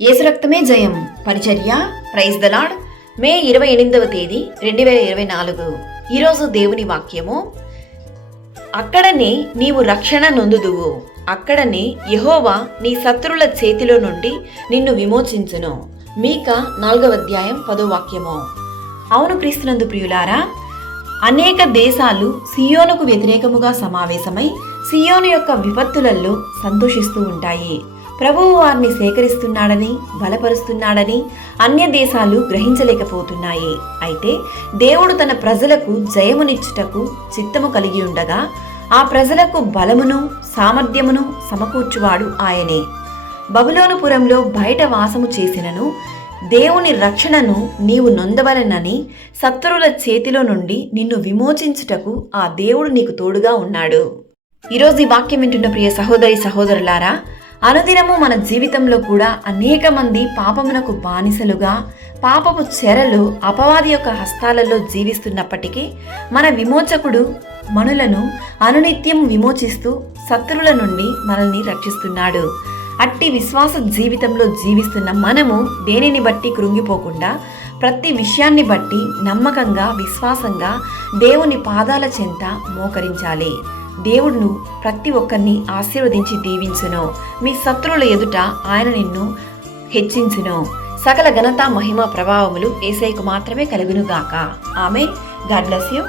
యేసు రక్తమే జయం పరిచర్య ప్రైజ్ ద లార్డ్. మే 28వ తేదీ 2024. ఈరోజు దేవుని వాక్యము, అక్కడనే నీవు రక్షణ నొందుదువు, అక్కడనే యెహోవా నీ శత్రుల చేతిలో నుండి నిన్ను విమోచించును. మీకా 4వ అధ్యాయం 10వ వాక్యము. అవును క్రీస్తునందు ప్రియులారా, అనేక దేశాలు సియోనుకు వ్యతిరేకముగా సమావేశమై సియోను యొక్క విపత్తులలో సంతోషిస్తూ ఉంటాయి. ప్రభువు వారిని సేకరిస్తున్నాడని, బలపరుస్తున్నాడని అన్య దేశాలు గ్రహించలేకపోతున్నాయి. అయితే దేవుడు తన ప్రజలకు జయమునిచ్చుటకు చిత్తము కలిగి ఉండగా ఆ ప్రజలకు బలమును సామర్థ్యమును సమకూర్చువాడు ఆయనే. బబులోనుపురంలో బయట వాసము చేసినను దేవుని రక్షణను నీవు నొందవలెనని శత్రువుల చేతిలో నుండి నిన్ను విమోచించుటకు ఆ దేవుడు నీకు తోడుగా ఉన్నాడు. ఈరోజు ఈ వాక్యం వింటున్న ప్రియ సహోదరి సహోదరులారా, అనుదినము మన జీవితంలో కూడా అనేక మంది పాపమునకు బానిసలుగా, పాపపు చెరలు అపవాది యొక్క హస్తాలలో జీవిస్తున్నప్పటికీ మన విమోచకుడు మనులను అనునిత్యం విమోచిస్తూ శత్రువుల నుండి మనల్ని రక్షిస్తున్నాడు. అట్టి విశ్వాస జీవితంలో జీవిస్తున్న మనము దేనిని బట్టి కృంగిపోకుండా ప్రతి విషయాన్ని బట్టి నమ్మకంగా, విశ్వాసంగా దేవుని పాదాల చెంత మోకరించాలి. దేవుడును ప్రతి ఒక్కరిని ఆశీర్వదించి దీవించును. మీ శత్రువుల ఎదుట ఆయన నిన్ను హెచ్చించును. సకల ఘనత మహిమ ప్రభావములు యేసయ్యకు మాత్రమే కలుగునుగాక. ఆమేన్. God bless you.